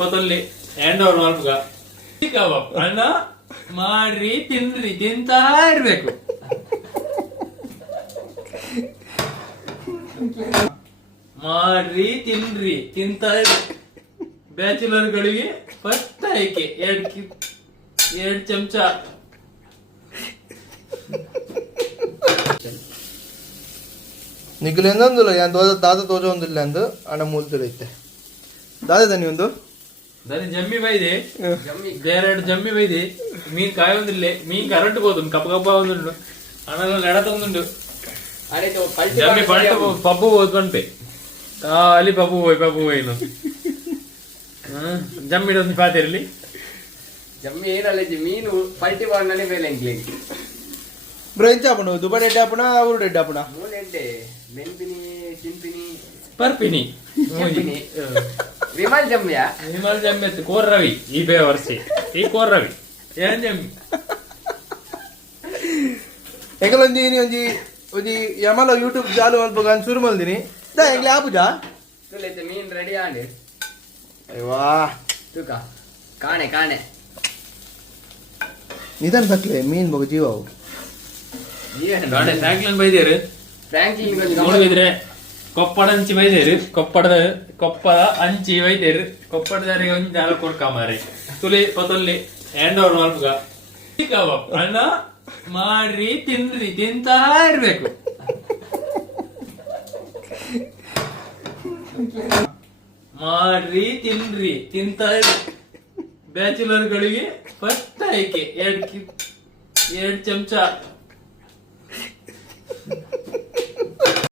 ಪತೊಲ್ಲಿ hand over ಮಾಡ್ಬೇಕ ಕಬಾಬ್ ಅಣ್ಣ ಮಾಡ್ರಿ ತಿನ್ರಿ ತಿಂತಾ ಇರ್ಬೇಕು. ಮಾಡ್ರಿ ತಿನ್ರಿ ತಿಂತಾ ಇರ್ಬೇಕು. ಬ್ಯಾಚುಲರ್ಗಳಿಗೆ ಫಸ್ಟ್ ಆಯ್ಕೆ 2 ಚಮಚ. నీకు లేదందులో దాదా తోజ ఉంది లేదు అన్న మూలుతులు అయితే దాదా దాని ఉందో దాని జమ్మి బైది ಬೇರೆರಡು ಜಮ್ಮಿ ಬೈದಿ ಮೀನ್ ಕಾಯಿ ಒಂದಿಲ್ಲ ಮೀನ್ ಕರೆಂಟ್ ಹೋದು ಕಪ್ಪ ಕಪ್ಪ ಒಂದುಂಡು ಅಣ್ಣಲ್ಲ ಎಡತೊಂದುಂಡು ಜಮ್ಮಿ ಪಂಟ ಪಪ್ಪು ಹೋದ್ ಪಂಪೆ ಅಲ್ಲಿ ಪಪ್ಪು ಹೋಯ್ನು ಜಮ್ಮಿ ಒಂದು ಪಾತಿರಲಿ ಜಮ್ಮಿ ಏನಲ್ಲ ಮೀನು ಪಲ್ಟಿ ಬಾಂಡನೆ ಮೇಲೆ ಎಂಕ್ಲಿಂಗ್ ಬ್ರೋ ಎಂಚ ಆಪುಣ ದುಬಾರಿ ಎಡ್ಡೆ ಆಪುಣ ಊರು ಎಡ್ಡೆ ಆಪುಣ ಮೂಲೆ ಎಡ್ಡೆ ಮೆನ್ಪಿನಿ ಚಿಂಪಿನಿ ಪರ್ಪಿನಿ ವಿಮಲ್ ಜಮ್ಮಿಯಾ ವಿಮಲ್ ಜಮ್ಮಿ ಕೋರ್ ರವಿ ಈ ಬೇ ವರ್ಷಿ ಈ ಕೋರ್ ರವಿ ಏನ್ ಜಮ್ಮಿ ಎಂಗಲೊಂದಿ ಒಂಜಿ ಒಂಜಿ ಯಮಲ ಯೂಟ್ಯೂಬ್ ಚಾಲು ಮಲ್ಪಗಾನ್ ಶುರು ಮಲ್ದಿನಿ ದಾ ಎಂಗ್ಲೆ ಆಪುಜಾ ತುಲೈತೆ ಮೀನ್ ರೆಡಿ ಆಂಡ್ ಅಯ್ವಾ ತುಕ ಕಾಣೆ ಕಾಣೆ ನಿಧಾನ ಸಕ್ಲೆ ಮೀನ್ ಬಗ ಜೀವವು ಗಾಡೆ ಫ್ರಾಂಕ್ಲಿನ್ ಬೈದೇರು ಫ್ರಾಂಕ್ಲಿನ್ ನೋಡಿದ್ರೆ ಕೊಪ್ಪಡ ಅಂಚಿ ಬೈದೇರು ಕೊಪ್ಪದ ಅಂಚಿ ಬೈದೇರು ಕೊಪ್ಪಡದಾರಿಗೆ ಒಂದು ಜಾಲ ಕೊಡ್ಕ ಮಾರಿ ತುಲಿ ಪತೊಲ್ಲಿ ಹ್ಯಾಂಡ್ ಓವರ್ ಮಾಡ್ಬೇಕ ಕಬಾಬ್ ಅಣ್ಣ ಮಾಡ್ರಿ ತಿನ್ರಿ ತಿಂತಾ ಇರ್ಬೇಕು. ಮಾಡ್ರಿ ತಿನ್ರಿ ತಿಂತಾ ಇರ್ಬೇಕು. ಬ್ಯಾಚುಲರ್ಗಳಿಗೆ ಫಸ್ಟ್ ಆಯ್ಕೆ 2 ಚಮಚ.